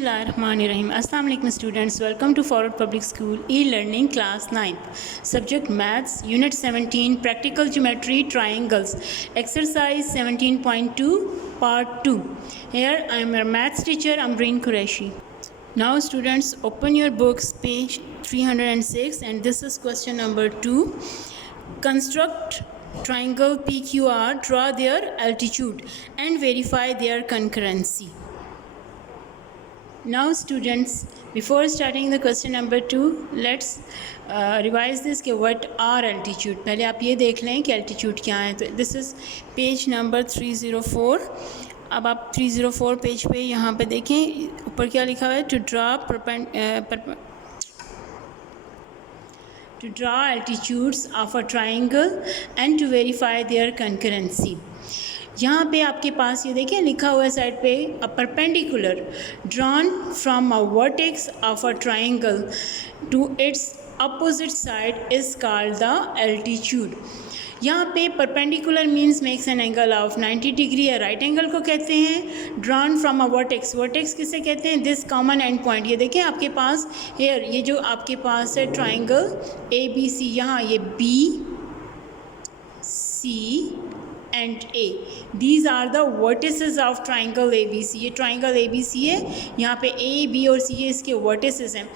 Bismillahirrahmanirrahim. Assalamu alaikum students. Welcome to Forward Public School e-learning class 9th. Subject Maths, Unit 17, Practical Geometry, Triangles. Exercise 17.2, Part 2. Here I am your maths teacher Amreen Qureshi. Now students, open your books, page 306, and this is question number 2. Construct triangle PQR, draw their altitude and verify their concurrency. Now students, before starting the question number 2, let's revise this कि what are altitude. पहले आप ये देख लें कि altitude क्या है. तो this is page number 304. अब आप 304 पेज पे यहाँ पे देखें ऊपर क्या लिखा हुआ है, to draw altitudes of a triangle and to verify their concurrency. यहाँ पे आपके पास ये देखिए लिखा हुआ है साइड पे, a perpendicular drawn from a vertex of a triangle to its opposite side is called the altitude. यहाँ पे perpendicular means makes an angle of 90 degree या राइट एंगल को कहते हैं. Drawn from a vertex, vertex किसे कहते हैं, this common and point. ये देखिए आपके पास हेयर, ये जो आपके पास है ट्राइंगल ABC, यहाँ ये B C and A, these are the vertices of triangle ABC. ये triangle ABC है, यहाँ पे A B और C है, इसके vertices हैं.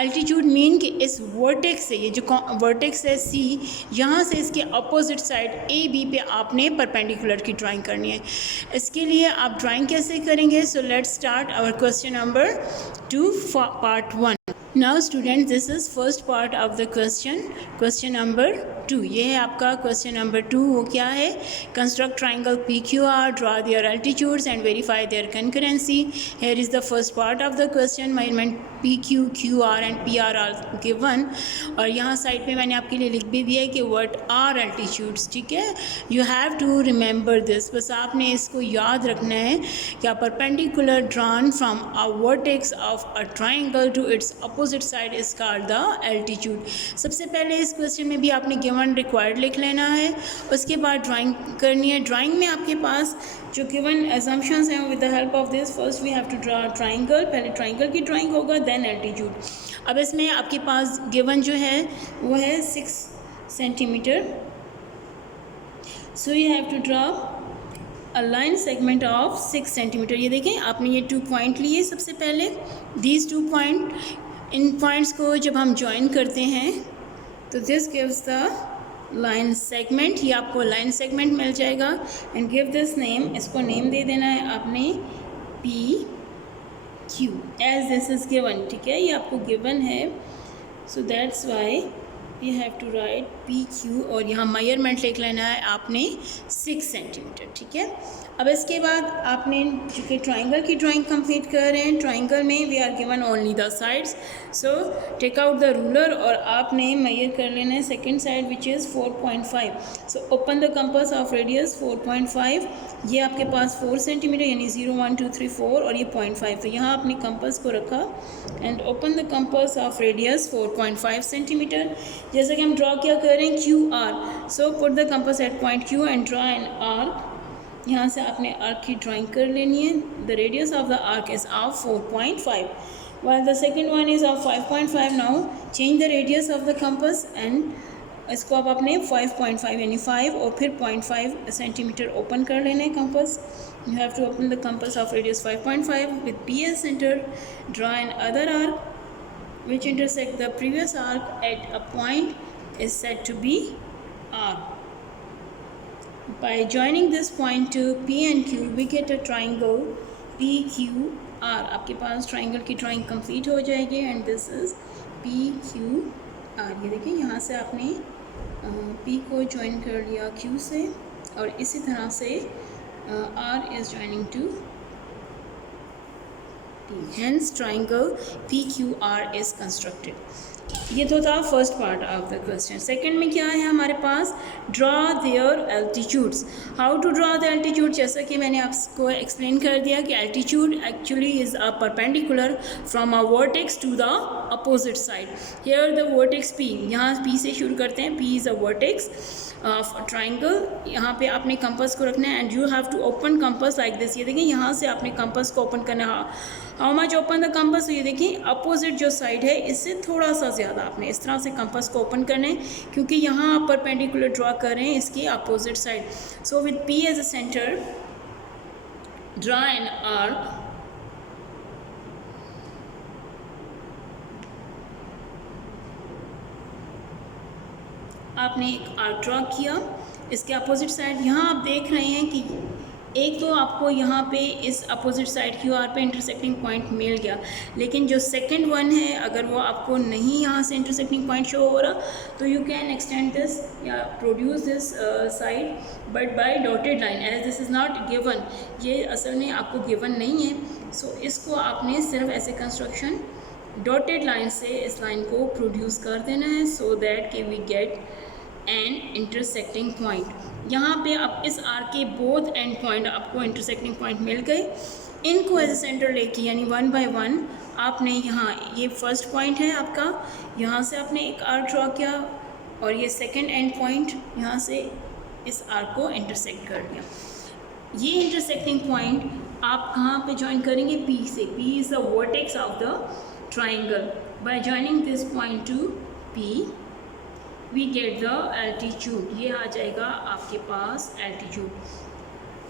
Altitude मीन कि इस vertex से, ये जो vertex है C, यहाँ से इसके opposite side A B पे आपने perpendicular की ड्राइंग करनी है. इसके लिए आप ड्राइंग कैसे करेंगे? So let's start our question number 2 for part 1. Now students, this is first part of the question number 2. ये है आपका question number 2. वो क्या है? Construct triangle PQR, draw their altitudes and verify their concurrency. Here is the first part of the question. Measurement PQ, QR and PR are given. और यहाँ side पे मैंने आपके लिए लिख भी दिया है कि what are altitudes. ठीक है, you have to remember this. बस आपने इसको याद रखना है कि perpendicular drawn from a vertex of a triangle to its opposite side is called the altitude. सबसे पहले इस क्वेश्चन में भी आपने गिवन रिक्वायर्ड लिख लेना है, उसके बाद ड्राइंग करनी है. ड्राइंग में आपके पास जो गिवन assumptions हैं, with the help of this first we have to draw triangle. पहले ट्राइंगल की ड्राइंग होगा, देन एल्टीट्यूड. अब इसमें आपके पास गिवन जो है वो है 6 centimetre. So you have to draw a line segment of 6 centimetre. ये देखें आपने ये 2 पॉइंट लिए. सबसे पहले दीज 2 पॉइंट, इन पॉइंट्स को जब हम ज्वाइन करते हैं तो this gives the line segment. ये आपको लाइन सेगमेंट मिल जाएगा. एंड गिव दिस नेम, इसको नेम दे देना है आपने PQ as this is given. ठीक है, ये आपको गिवन है, so that's why we have to write PQ. और यहाँ मेजरमेंट लिख लेना है आपने 6 सेंटीमीटर. ठीक है, अब इसके बाद आपने चूँकि ट्राइंगल की ड्राइंग कंप्लीट कर रहे हैं, ट्राइंगल में we are given only the sides. So take out the ruler और आपने मेजर कर लेना है second side which is 4.5. So open the compass of radius 4.5. ये आपके पास 4 सेंटीमीटर यानी 0 1 2 3 4 और ये 0.5. तो यहाँ आपने कंपास को रखा and open the compass of radius 4.5 centimetre. जैसे कि हम ड्रॉ क्या कर रहे हैं, QR. So put the compass at point Q and draw an arc. यहाँ से आपने आर्क की ड्राइंग कर लेनी है. The radius of the arc is of 4.5 while the second one is of 5.5. now change the radius of the compass and इसको अब आपने 5.5 यानी 5 और फिर 0.5 सेंटीमीटर ओपन कर लेना है compass. you have to open the compass of radius 5.5 with P as center. draw an other arc which intersect the previous arc at a point is said to be R. By joining this point to P and Q, we get a triangle PQR. आपके पास triangle की drawing complete हो जाएगी and this is PQR. ये देखिए यहाँ से आपने P को ज्वाइन कर लिया Q से और इसी तरह से R is joining to P. Hence triangle PQR is constructed. ये तो था first part of the question. Second में क्या है हमारे पास, draw their altitudes. How to draw the altitude, जैसा कि मैंने आपको एक्सप्लेन कर दिया कि altitude actually is a perpendicular from a vertex to the opposite side. Here the vertex P, यहाँ P से शुरू करते हैं. P is a vertex of triangle. यहाँ पे आपने कंपास को रखना है and you have to open compass like this. ये देखिए यहाँ से आपने कंपास को ओपन करना है. How much open the compass, तो ये देखिए अपोजिट जो साइड है इससे थोड़ा सा ज़्यादा आपने इस तरह से कंपास को ओपन करना है, क्योंकि यहाँ आप परपेंडिकुलर ड्रॉ कर रहे हैं इसकी opposite side. So with P as a centre draw an arc. आपने एक आर्क ड्रॉ किया इसके अपोजिट साइड. यहाँ आप देख रहे हैं कि एक तो आपको यहाँ पे इस अपोजिट साइड क्यू आर पे इंटरसेक्टिंग पॉइंट मिल गया, लेकिन जो सेकंड वन है अगर वो आपको नहीं यहाँ से इंटरसेक्टिंग पॉइंट शो हो रहा तो यू कैन एक्सटेंड दिस या produce this side but by dotted line, as this is not given. ये असल में आपको गिवन नहीं है. सो इसको आपने सिर्फ ऐसे कंस्ट्रक्शन डॉटेड लाइन से इस लाइन को प्रोड्यूस कर देना है, सो दैट कि we get an intersecting point. यहाँ पे आप इस आर्क के बोथ एंड पॉइंट आपको इंटरसेक्टिंग पॉइंट मिल गए. इनको एज ए सेंटर लेके यानी वन बाय वन आपने यहाँ ये फर्स्ट पॉइंट है आपका, यहाँ से आपने एक आर्क ड्रॉ किया और ये सेकंड एंड पॉइंट यहाँ से इस आर्क को इंटरसेक्ट कर दिया. ये इंटरसेक्टिंग पॉइंट आप कहाँ पे ज्वाइन करेंगे? पी से. P is the vertex of the triangle. By joining this point to P we get the altitude. ये आ जाएगा आपके पास एल्टीट्यूड.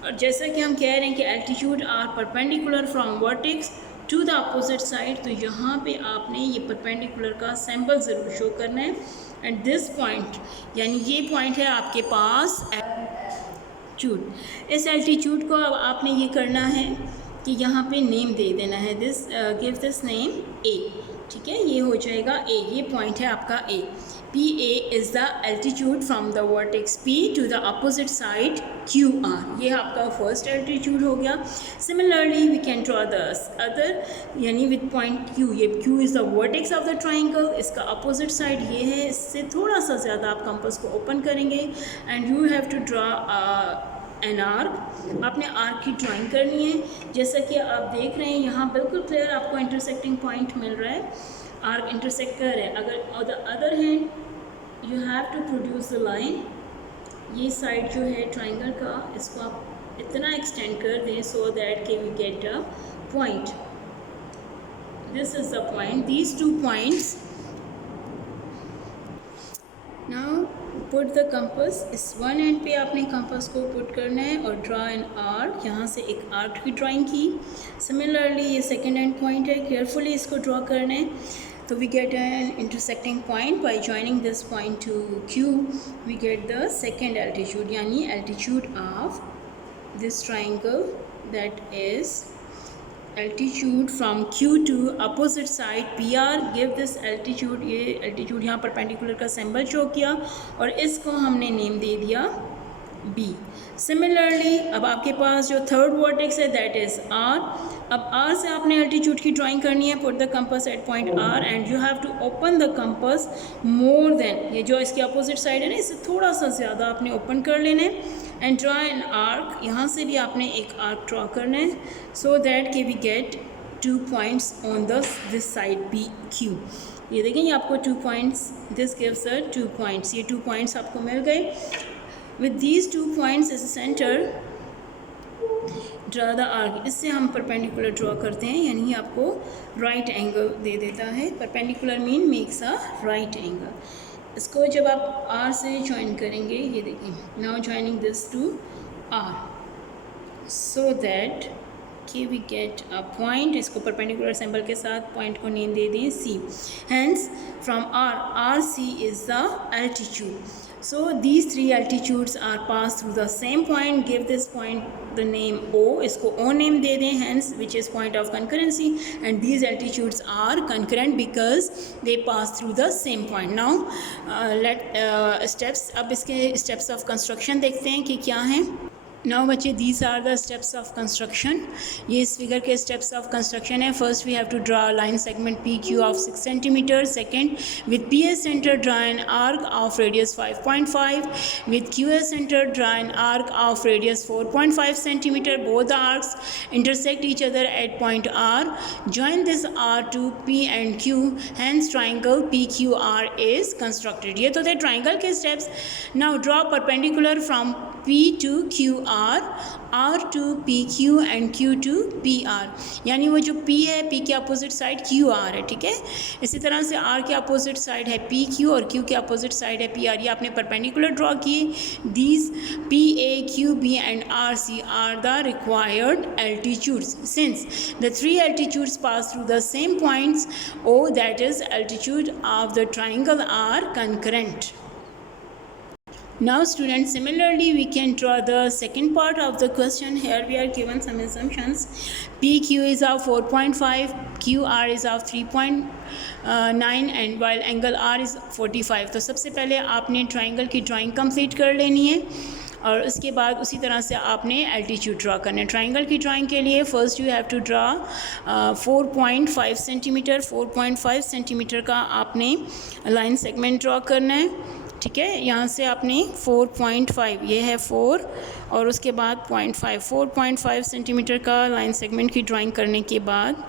और जैसा कि हम कह रहे हैं कि altitude are perpendicular from vertex to the opposite side, तो यहाँ पे आपने ये परपेंडिकुलर का सिंबल ज़रूर शो करना है. एंड दिस पॉइंट यानी ये पॉइंट है आपके पास एल्टीट्यूड. इस एल्टीट्यूड को अब आपने ये करना है कि यहाँ पे नेम दे देना है. दिस गिव दिस नेम ए. ठीक है, ये हो जाएगा ए. ये पॉइंट है आपका A. P A is the altitude from the vertex P to the opposite side Q R. ये आपका फर्स्ट एल्टीट्यूड हो गया. Similarly we can draw the other यानी विद पॉइंट क्यू. ये Q is the vertex of the triangle. इसका opposite side ये है, इससे थोड़ा सा ज़्यादा आप कंपास को ओपन करेंगे and you have to draw an arc. आपने आर्क की ड्राइंग करनी है. जैसा कि आप देख रहे हैं यहाँ बिल्कुल क्लियर आपको इंटरसेक्टिंग पॉइंट मिल रहा है, आर्क इंटरसेक्ट कर रहे हैं. अगर on the other hand you have to produce the line. ये साइड जो है ट्राइंगल का इसको आप इतना एक्सटेंड कर दें सो दैट के we get a point. This is the point. These two points. Now put the compass. इस वन एंड पे आपने कंपास को पुट करना है और ड्रा एन आर्क. यहाँ से एक आर्क की ड्राइंग की. सिमिलरली ये सेकेंड एंड पॉइंट है, केयरफुली इसको ड्रॉ करना है. तो we get an intersecting point. By joining this point to Q we get the second altitude यानी altitude of this triangle, that is altitude from Q to opposite side P R. Give this altitude. ये altitude यहाँ perpendicular का symbol show किया और इसको हमने name दे दिया B. Similarly अब आपके पास जो थर्ड वर्टेक्स है दैट इज़ आर. अब आर से आपने एल्टीट्यूड की ड्राइंग करनी है. Put the compass at point R and you have to open the compass more than, ये जो इसके अपोजिट साइड है ना इससे थोड़ा सा ज़्यादा आपने ओपन कर लेना है. And draw an arc. यहाँ से भी आपने एक आर्क ड्रॉ करना है सो दैट के we get 2 points on this side P Q. ये देखें ये आपको 2 points, this gives a 2 points. ये 2 पॉइंट्स आपको मिल गए. With these 2 points as a centre draw the arc. इससे हम परपेंडिकुलर ड्रॉ करते हैं यानी आपको राइट एंगल दे देता है. Perpendicular mean makes a right angle. इसको जब आप आर से ज्वाइन करेंगे, ये देखिए now joining this to R so that कि वी गेट अ पॉइंट. इसको परपेंडिकुलर सिंबल के साथ पॉइंट को नेम दे दें C. Hence from R C is the altitude. So these 3 altitudes are passed through the same point. Give this point the name O. इसको O name दे दें, hence which is point of concurrency. And these altitudes are concurrent because they pass through the same point. Now let steps. अब इसके steps of construction देखते हैं कि क्या हैं. Now बच्चे these are the steps of construction. ये इस फिगर के स्टेप्स ऑफ कंस्ट्रक्शन है. First we have to draw line segment P Q of 6 centimetre. Second with P as centre draw an arc of radius 5.5. With Q as centre draw an arc of radius 4.5 centimetre. Both the arcs intersect each other at point R. Join this R to P and Q. Hence triangle P Q R is constructed. ये तो थे triangle के steps. Now draw perpendicular from P to QR, R to PQ and Q to PR, यानी वो जो P है, P के opposite side QR है, ठीक है। इसी तरह से R के अपोजिट साइड है PQ और Q के अपोजिट साइड है PR। ये आपने परपेंडिकुलर ड्रॉ किए। These PA, QB and RC are the required altitudes since the three altitudes pass through the same points O, that is altitude of the triangle, are concurrent. Now students, similarly we can draw the second part of the question. Here we are given some assumptions. PQ is of 4.5, QR is of 3.9 and while angle R is 45. तो सबसे पहले आपने triangle की drawing complete कर लेनी है और उसके बाद उसी तरह से आपने एल्टीट्यूड ड्रा करना है। ट्राइंगल की ड्राइंग के लिए first you have to draw 4.5 centimetre, 4.5 centimetre का आपने लाइन सेगमेंट ड्रा करना है, ठीक है। यहाँ से आपने 4.5, ये है 4 और उसके बाद 0.5, 4.5 सेंटीमीटर का लाइन सेगमेंट की ड्राइंग करने के बाद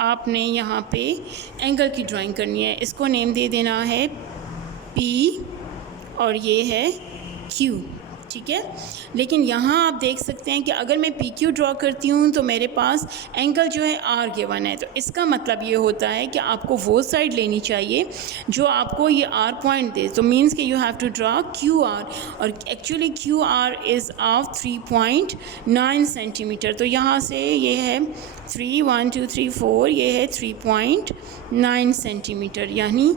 आपने यहाँ पे एंगल की ड्राइंग करनी है। इसको नेम दे देना है P और ये है Q, ठीक है। लेकिन यहाँ आप देख सकते हैं कि अगर मैं PQ ड्रॉ करती हूँ तो मेरे पास एंगल जो है R गिवन है, तो इसका मतलब ये होता है कि आपको वो साइड लेनी चाहिए जो आपको ये R पॉइंट दे। तो मीन्स कि you have to draw QR और actually QR is of 3.9 centimetre. तो यहाँ से ये है 3, 1, 2, 3, 4, ये है 3.9 सेंटीमीटर, यानी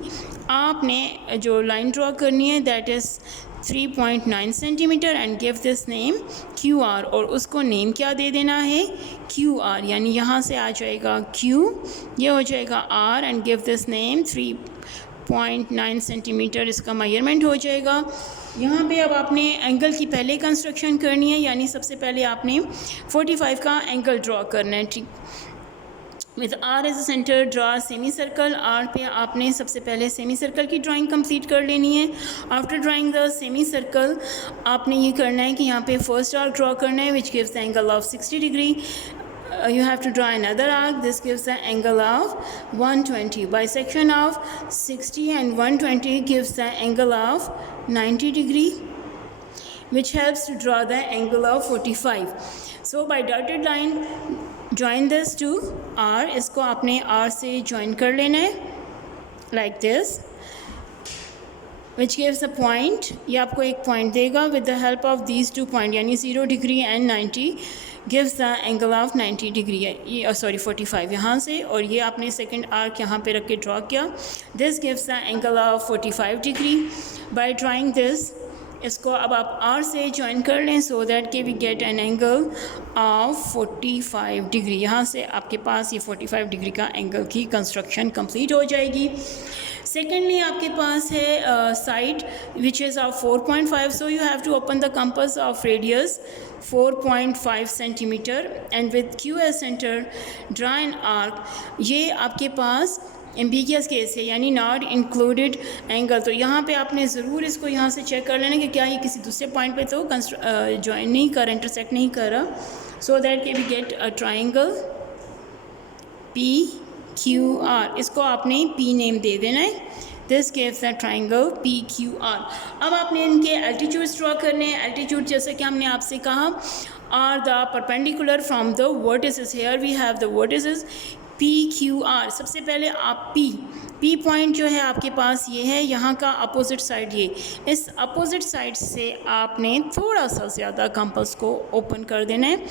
आपने जो लाइन ड्रॉ करनी है that is 3.9 centimetre and give this name QR और उसको नेम क्या दे देना है QR, यानी यहाँ से आ जाएगा Q, ये हो जाएगा R and give this name 3.9 centimetre, इसका मेजरमेंट हो जाएगा। यहाँ पे अब आपने एंगल की पहले कंस्ट्रक्शन करनी है, यानी सबसे पहले आपने 45 का एंगल ड्रॉ करना है, ठीक। With R as a centre draw semicircle. R पे आपने सबसे पहले सेमी सर्कल की ड्राइंग कंप्लीट कर लेनी है। After drawing the semicircle आपने ये करना है कि यहाँ पे फर्स्ट आर्क ड्रॉ करना है विच gives the angle of 60 degree. You have to draw another arc. This gives the angle of 120. Bisection of 60 and 120 gives the angle of 90 degree, which helps to draw the angle of 45. So by dotted line join this to R, इसको आपने R से join कर लेना है like this, which gives a point, ये आपको एक point देगा। with the help of these two point यानी 0 degree and 90 gives the angle of 90 degree, ये सॉरी 45 यहाँ से, और ये आपने सेकेंड आर्क यहाँ पे रख के ड्रॉ किया। this gives the angle of 45 degree. by drawing this, इसको अब आप R से ज्वाइन कर लें सो दैट के we get an angle of 45 degree. यहाँ से आपके पास ये 45 डिग्री का एंगल की कंस्ट्रक्शन कंप्लीट हो जाएगी। सेकेंडली आपके पास है side which is of 4.5, so you have to open the compass of radius 4.5 centimetre and with Q as centre draw an arc. ये आपके पास एम्बिगियस केस है यानी नॉट इंक्लूडेड एंगल, तो यहाँ पे आपने ज़रूर इसको यहाँ से चेक कर लेना कि क्या ये किसी दूसरे पॉइंट पे तो ज्वाइन नहीं कर रहा, इंटरसेक्ट नहीं कर रहा, सो दैट के we get a triangle PQR। इसको आपने P नेम दे देना है। This gives the triangle PQR। अब आपने इनके एल्टीट्यूड्स ड्रॉ करने हैं। एल्टीट्यूड जैसे कि हमने आपसे कहा are the perpendicular from the vertices. Here we have the vertices PQR। सबसे पहले आप P पॉइंट जो है आपके पास ये है, यहाँ का अपोजिट साइड ये, इस अपोजिट साइड से आपने थोड़ा सा ज़्यादा कंपास को ओपन कर देना है।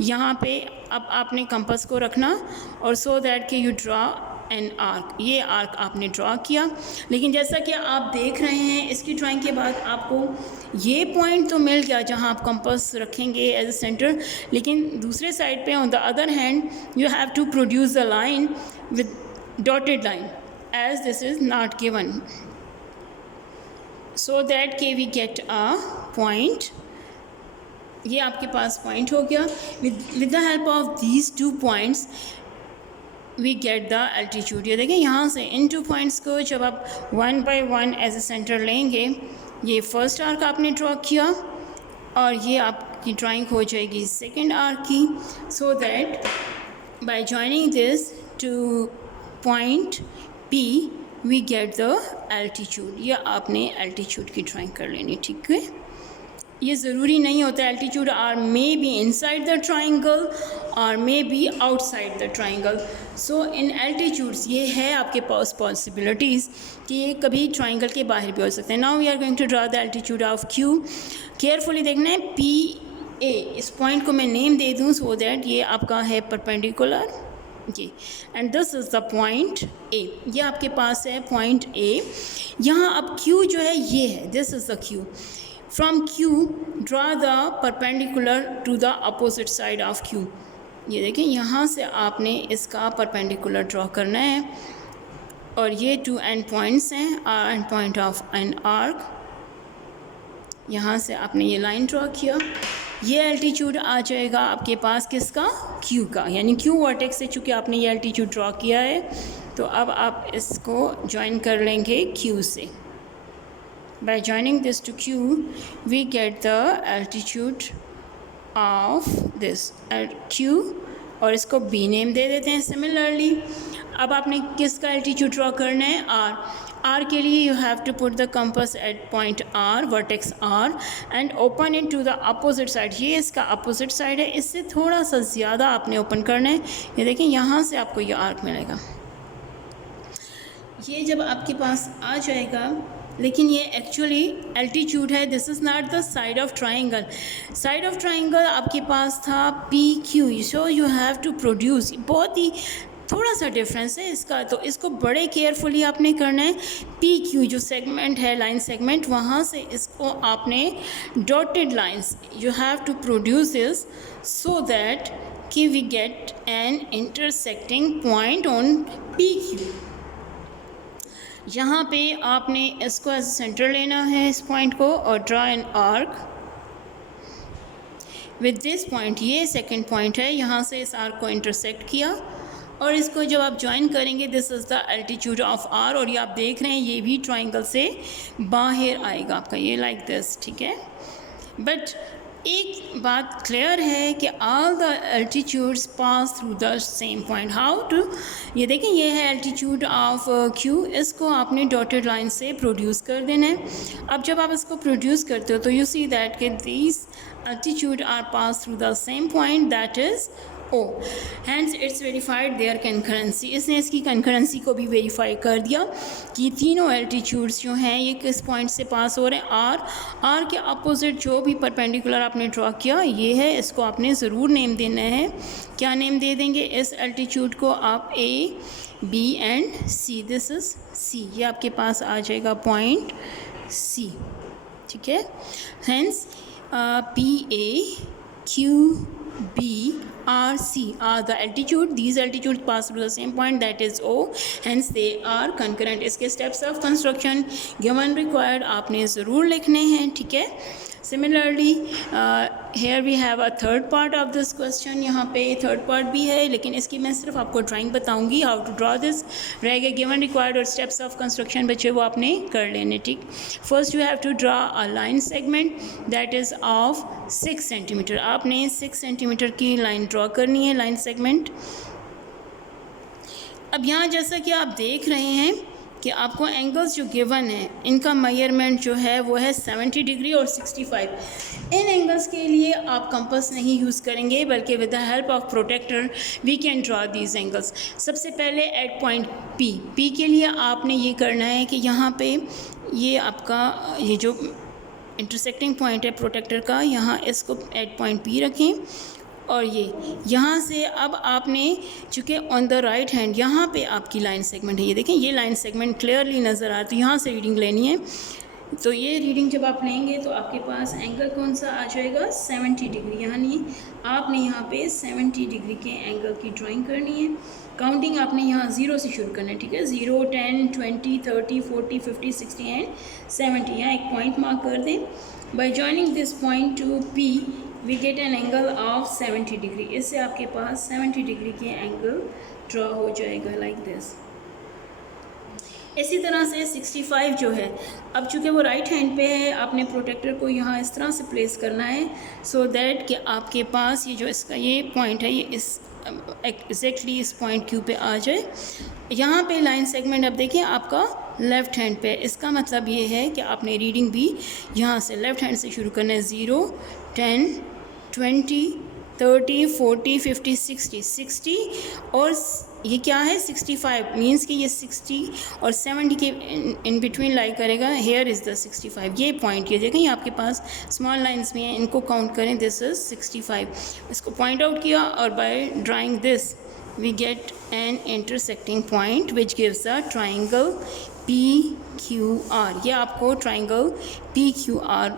यहाँ पे अब आपने कंपास को रखना और सो दैट कि यू ड्रॉ एन आर्क। ये आर्क आपने ड्रॉ किया, लेकिन जैसा कि आप देख रहे हैं इसकी ड्राइंग के बाद आपको ये पॉइंट तो मिल गया जहाँ आप कंपास रखेंगे एज ए सेंटर, लेकिन दूसरे साइड पे on the other hand you have to produce the line with dotted line as this is not given, so that के वी गेट अ पॉइंट। ये आपके पास पॉइंट हो गया। With the help of these two points we get the altitude. ये देखें यहाँ से इन टू पॉइंट्स को जब आप 1 by 1 एज ए सेंटर लेंगे, ये फर्स्ट आर्क आपने ड्रॉ किया और ये आपकी ड्राइंग हो जाएगी सेकेंड आर्क की, so that by joining this to point P we get the altitude. ये आपने एल्टीट्यूड की ड्राइंग कर लेनी, ठीक है। ये ज़रूरी नहीं होता, altitude are may be inside the triangle or may be outside the triangle. So in altitudes ये है आपके पास पॉसिबिलिटीज़ कि ये कभी ट्राइंगल के बाहर भी हो सकते हैं। Now we are going to draw the altitude of Q. Carefully देखना है, पी ए, इस पॉइंट को मैं नेम दे दूँ सो दैट ये आपका है परपेंडिकुलर, जी, and this is the point A. ये आपके पास है पॉइंट ए। यहाँ अब क्यू जो है ये है, this is the Q. From Q draw the perpendicular to the opposite side of Q. ये देखें, यहाँ से आपने इसका परपेंडिकुलर ड्रॉ करना है और ये टू एंड पॉइंट्स हैं, and point of N arc. यहाँ से आपने ये लाइन ड्रॉ किया, ये एल्टीट्यूड आ जाएगा आपके पास किसका, क्यू का, यानी क्यू वर्टेक्स से चूँकि आपने ये एल्टीट्यूड ड्रॉ किया है तो अब आप इसको ज्वाइन कर लेंगे क्यू से। By joining this to Q we get the altitude of this Q और इसको बी नेम दे देते हैं। सिमिलरली अब आपने किसका एल्टीट्यूड ड्रॉ करना है, आर। आर के लिए you have to put the compass at point R, vertex R, and open it to the opposite side. ये इसका अपोजिट साइड है, इससे थोड़ा सा ज़्यादा आपने ओपन करना है। ये देखें, यहाँ से आपको ये आर्क मिलेगा। ये जब आपके पास आ जाएगा, लेकिन ये एक्चुअली एल्टीट्यूड है, this is not the side of triangle. Side of triangle आपके पास था P Q, so you have to produce, बहुत ही थोड़ा सा डिफरेंस है इसका, तो इसको बड़े केयरफुली आपने करना है। पी क्यू जो सेगमेंट है, लाइन सेगमेंट, वहाँ से इसको आपने dotted lines you have to produce this so that कि we get an intersecting point on P Q. यहाँ पे आपने इसको एज सेंटर लेना है इस पॉइंट को और draw an arc with this point. ये सेकंड पॉइंट है, यहाँ से इस आर्क को इंटरसेक्ट किया और इसको जब आप ज्वाइन करेंगे, this is the altitude of R. और ये आप देख रहे हैं ये भी ट्राइंगल से बाहर आएगा आपका, ये लाइक दिस, ठीक है। बट एक बात क्लियर है कि all the altitudes pass through the same point. How to, ये देखें, ये है एल्टीट्यूड ऑफ क्यू, इसको आपने डॉटेड लाइन से प्रोड्यूस कर देना है। अब जब आप इसको प्रोड्यूस करते हो तो यू सी दैट कि these altitude are pass through the same point, that is O, hence it's verified their concurrency. इसने इसकी कंकरेंसी को भी वेरीफाई कर दिया कि तीनों एल्टीट्यूड्स जो हैं ये किस पॉइंट से पास हो रहे हैं, आर। आर के अपोजिट जो भी परपेंडिकुलर आपने ड्रॉ किया ये है, इसको आपने ज़रूर नेम देना है। क्या नेम दे देंगे इस एल्टीट्यूड को आप, A, B and C. This is C, ये आपके पास आ जाएगा पॉइंट सी, ठीक है। Hence P A Q B R C are the altitude. These altitudes pass through the same point, that is O. Hence they are concurrent. इसके steps of construction given required आपने ज़रूर लिखने हैं, ठीक है। Similarly here we have a third part of this question। यहाँ पे third part भी है, लेकिन इसकी मैं सिर्फ आपको ड्राइंग बताऊँगी, हाउ टू ड्रॉ दिस। रह गए गिवन रिक्वायर्ड और स्टेप्स ऑफ कंस्ट्रक्शन बच्चे वो आपने कर लेने, ठीक। First you have to draw a line segment that is of 6 centimetre. आपने 6 सेंटीमीटर की लाइन ड्रॉ करनी है, लाइन सेगमेंट। अब यहाँ जैसा कि आप देख रहे हैं कि आपको एंगल्स जो गिवन है इनका मेजरमेंट जो है वो है 70 डिग्री और 65। इन एंगल्स के लिए आप कंपास नहीं यूज़ करेंगे, बल्कि with the help of protractor we can draw these angles. सबसे पहले एट पॉइंट पी, पी के लिए आपने ये करना है कि यहाँ पे ये आपका ये जो इंटरसेक्टिंग पॉइंट है प्रोटेक्टर का, यहाँ इसको एट पॉइंट पी रखें और ये यहाँ से अब आपने चूँकि ऑन द राइट हैंड यहाँ पे आपकी लाइन सेगमेंट है, ये देखें ये लाइन सेगमेंट क्लियरली नज़र आ रहा है, तो यहाँ से रीडिंग लेनी है। तो ये रीडिंग जब आप लेंगे तो आपके पास एंगल कौन सा आ जाएगा, 70 डिग्री। यानी आपने यहाँ पे 70 डिग्री के एंगल की ड्राइंग करनी है। काउंटिंग आपने यहाँ 0 से शुरू करना है, ठीक है। 0, 10, 20, 30, 40, 50, 60 एंड 70। यहाँ एक पॉइंट मार्क कर दें। By joining this point to P we get an angle of 70 degree. इससे आपके पास 70 डिग्री के एंगल ड्रॉ हो जाएगा लाइक दिस। इसी तरह से 65 जो है, अब चूँकि वो राइट हैंड पे है, आपने प्रोटेक्टर को यहाँ इस तरह से प्लेस करना है सो दैट कि आपके पास ये जो इसका ये पॉइंट है ये इस एग्जैक्टली इस पॉइंट क्यू पे आ जाए। यहाँ पे लाइन सेगमेंट अब देखिए आपका लेफ़्ट हैंड पे, इसका मतलब ये है कि आपने रीडिंग भी यहाँ से लेफ़्ट हैंड से शुरू करना है। 0, 10, 20, 30, 40, 50, 60, 60 और ये क्या है 65, मीन्स कि ये 60 और 70 के इन बिटवीन लाई करेगा। हेयर इज़ द 65, ये पॉइंट, ये देखें आपके पास स्मॉल लाइंस में हैं, इनको काउंट करें। दिस इज़ 65, इसको पॉइंट आउट किया और by drawing this we get an intersecting point which gives the triangle PQR। ये आपको ट्राइंगल PQR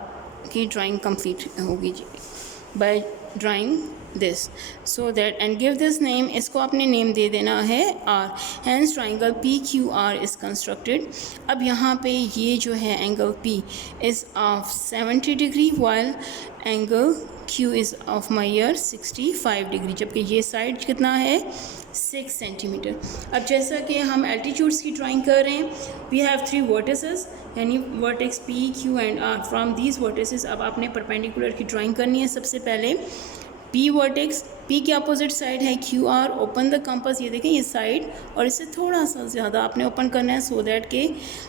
की ड्राइंग कंप्लीट होगी जी by drawing this, so that and give this name, इसको आपने नेम दे देना है R। Hence triangle PQR is constructed. अब यहाँ पे ये जो है angle P is of 70 degree while angle Q is of मायर 65 डिग्री, जबकि ये साइड कितना है 6 सेंटीमीटर। अब जैसा कि हम एल्टीट्यूड्स की ड्राइंग कर रहे हैं, वी हैव 3 वर्टिसेस, यानी vertex P, Q and R। From these vertices अब आपने परपेंडिकुलर की ड्राइंग करनी है। सबसे पहले P वर्टेक्स, P के अपोजिट साइड है QR, ओपन द कंपास, ये देखें ये साइड और इससे थोड़ा सा ज़्यादा आपने ओपन करना है सो दैट कि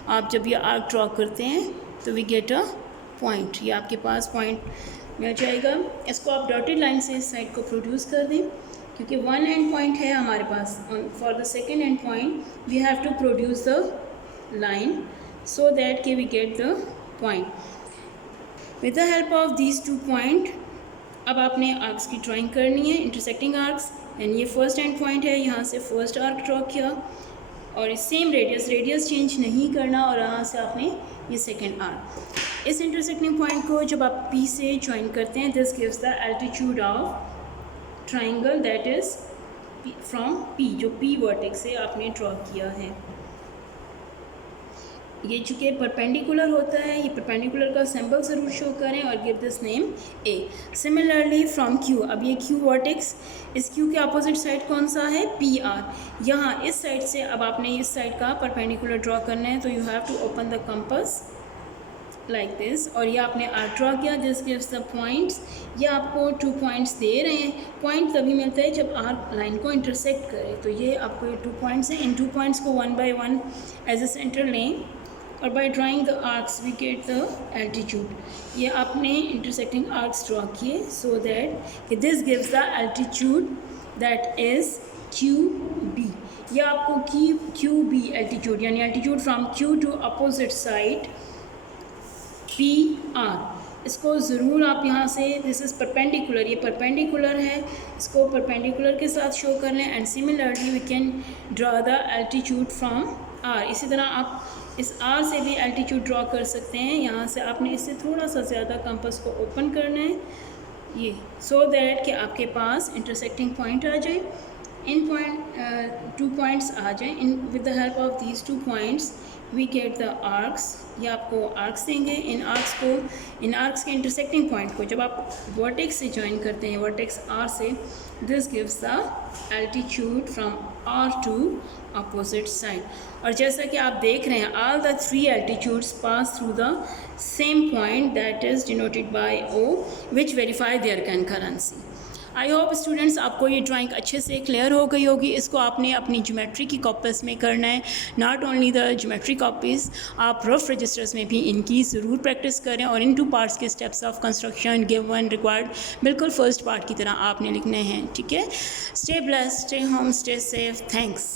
आप जब ये आर्क ड्रॉ करते हैं तो वी गेट अ पॉइंट, ये आपके पास पॉइंट मिल जाएगा। इसको आप डॉटेड लाइन से इस साइड को प्रोड्यूस कर दें, क्योंकि 1 एंड पॉइंट है हमारे पास। For the second end point we have to produce the line so that के we get the point. With the help of these 2 point अब आपने आर्क्स की ड्राइंग करनी है, इंटरसेक्टिंग आर्क्स। एंड ये फर्स्ट एंड पॉइंट है, यहाँ से फर्स्ट आर्क ड्रॉ किया और इस सेम रेडियस चेंज नहीं करना, और यहाँ से आपने ये सेकेंड आर्क। इस इंटरसेक्टिंग पॉइंट को जब आप P से ज्वाइन करते हैं, this gives the altitude of triangle that is from P, जो P वर्टेक्स से आपने ड्रॉ किया है। ये चूँकि परपेंडिकुलर होता है, ये परपेंडिकुलर का सिंबल ज़रूर शो करें और give this name A। Similarly from Q, अब ये Q वर्टेक्स, इस Q के अपोजिट साइड कौन सा है PR। यहाँ इस साइड से अब आपने इस साइड का परपेंडिकुलर ड्रॉ करना है, तो you have to open the compass like this, और ये आपने आर्क ड्रॉ किया। दिस गिव्स द पॉइंट्स, ये आपको 2 पॉइंट्स दे रहे हैं। पॉइंट तभी मिलता है जब आर्क लाइन को इंटरसेक्ट करे, तो ये आपको ये 2 पॉइंट्स हैं। इन 2 पॉइंट्स को 1 बाय 1 एज ए सेंटर लें और by drawing the arcs we get the altitude. ये आपने इंटरसेक्टिंग आर्क्स ड्रॉ किए so that this gives the altitude that is QB। ये आपको QB एल्टीट्यूड, यानी altitude from Q to opposite side PR, इसको ज़रूर आप यहाँ से, दिस इज़ परपेंडिकुलर, ये परपेंडिकुलर है, इसको परपेंडिकुलर के साथ शो कर लें। And similarly we can draw the altitude from R। इसी तरह आप इस R से भी एल्टीट्यूड ड्रॉ कर सकते हैं। यहाँ से आपने इससे थोड़ा सा ज़्यादा कंपास को ओपन करना है, ये सो दैट कि आपके पास इंटरसेक्टिंग पॉइंट आ जाए। इन पॉइंट 2 पॉइंट्स आ जाए। इन with the help of these 2 points we get the arcs, ये आपको आर्क्स देंगे। इन आर्क्स के इंटरसेक्टिंग पॉइंट को जब आप वर्टेक्स से ज्वाइन करते हैं, वर्टेक्स R से, this gives the altitude from R to opposite side. और जैसा कि आप देख रहे हैं, all the 3 altitudes pass through the same point that is denoted by O, which verify their concurrency. I hope students आपको ये ड्राइंग अच्छे से क्लियर हो गई होगी। इसको आपने अपनी ज्योमेट्री की कॉपीज़ में करना है, not only the geometry copies, आप रफ रजिस्टर्स में भी इनकी ज़रूर प्रैक्टिस करें। और इन 2 पार्ट्स के steps of construction, given, required, बिल्कुल फर्स्ट पार्ट की तरह आपने लिखने हैं, ठीक है। Stay blessed, stay home, stay safe, thanks.